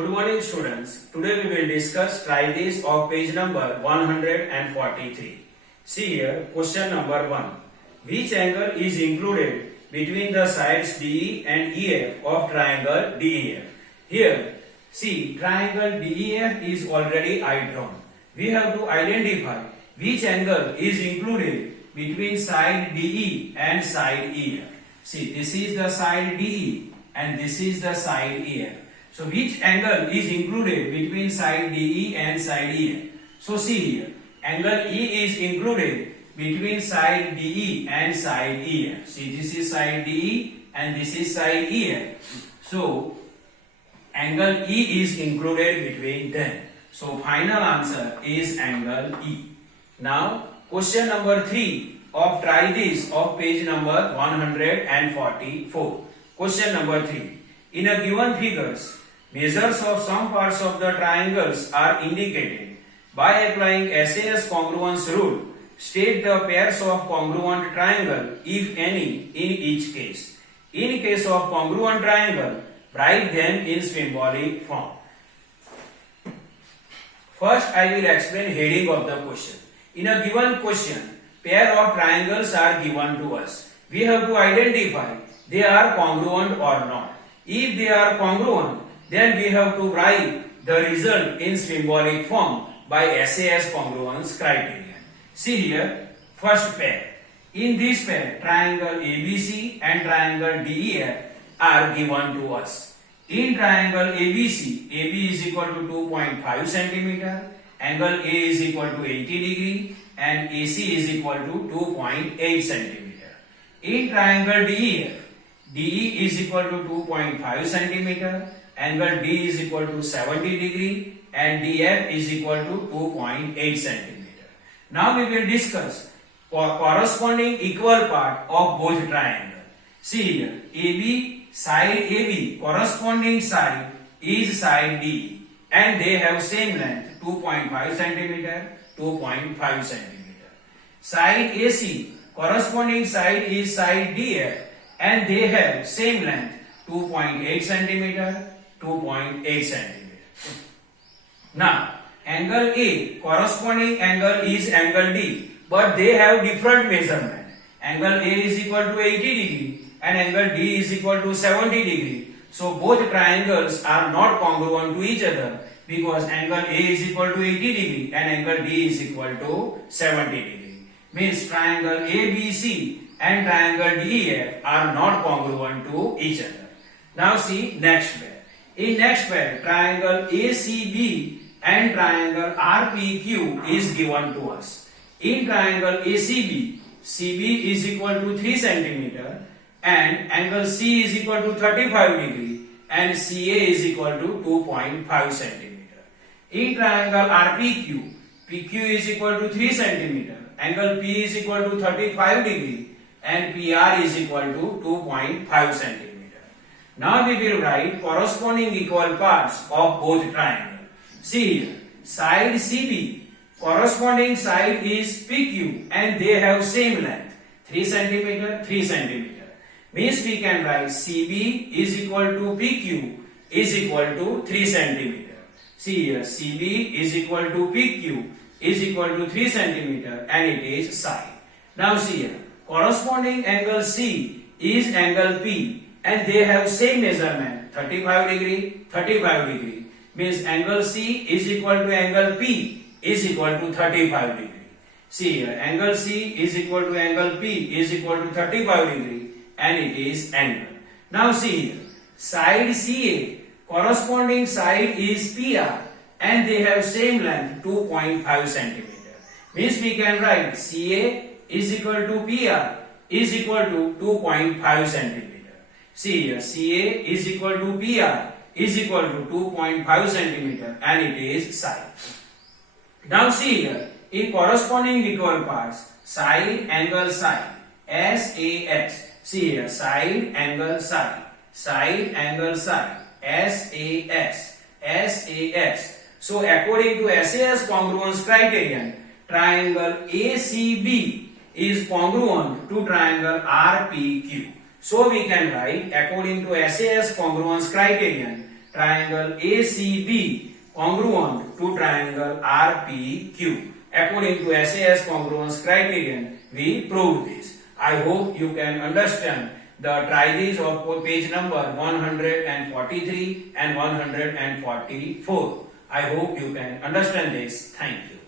Good morning students. Today we will discuss try this of page number 143. See here question number 1. Which angle is included between the sides DE and EF of triangle DEF? Here see triangle DEF is already I drawn. We have to identify which angle is included between side DE and side EF. See this is the side DE and this is the side EF. So which angle is included between side DE and side EF? So see here, angle E is included between side DE and side EF. See this is side DE and this is side EF. So angle E is included between them. So final answer is angle E. Now question number 3 of try this of page number 144. Question number 3. In a given figures, measures of some parts of the triangles are indicated. By applying SAS congruence rule, state the pairs of congruent triangle, if any, in each case. In case of congruent triangle, write them in symbolic form. First, I will explain heading of the question. In a given question, pair of triangles are given to us. We have to identify they are congruent or not. If they are congruent, then we have to write the result in symbolic form by SAS congruence criterion. See here, first pair. In this pair, triangle ABC and triangle DEF are given to us. In triangle ABC, AB is equal to 2.5 cm, angle A is equal to 80 degree and AC is equal to 2.8 cm. In triangle DEF, DE is equal to 2.5 cm, angle D is equal to 70 degree and DF is equal to 2.8 cm. Now we will discuss corresponding equal part of both triangles. See here, AB, side AB, corresponding side is side D and they have same length 2.5 cm, 2.5 cm. Side AC, corresponding side is side DF and they have same length 2.8 cm, 2.8 cm. Now, angle A, corresponding angle is angle D, but they have different measurement. Angle A is equal to 80 degree and angle D is equal to 70 degree. So both triangles are not congruent to each other because angle A is equal to 80 degree and angle D is equal to 70 degree. Means triangle ABC and triangle DEF are not congruent to each other. Now see next pair. In next pair, triangle ACB and triangle RPQ is given to us. In triangle ACB, CB is equal to 3 cm and angle C is equal to 35 degree and CA is equal to 2.5 cm. In triangle RPQ, PQ is equal to 3 cm, angle P is equal to 35 degree and PR is equal to 2.5 cm. Now we will write corresponding equal parts of both triangles. See here, side CB, corresponding side is PQ and they have same length 3 cm, 3 cm. Means we can write CB is equal to PQ is equal to 3 cm. See here, CB is equal to PQ is equal to 3 cm and it is side. Now see here, corresponding angle C is angle P and they have same measurement 35 degree, 35 degree. Means angle C is equal to angle P is equal to 35 degree. See here, angle C is equal to angle P is equal to 35 degree and it is angle. Now see here, side CA, corresponding side is PR and they have same length 2.5 cm. Means we can write CA is equal to PR is equal to 2.5 cm. See here, CA is equal to PR is equal to 2.5 cm and it is side. Now see here, in corresponding equal parts, side angle side, SAS. See here, side angle side, side angle side, SAS, SAS. So according to SAS congruence criterion, triangle ACB is congruent to triangle RPQ. So we can write according to SAS congruence criterion, triangle ACB congruent to triangle RPQ. According to SAS congruence criterion, we proved this. I hope you can understand the triads of page number 143 and 144. I hope you can understand this. Thank you.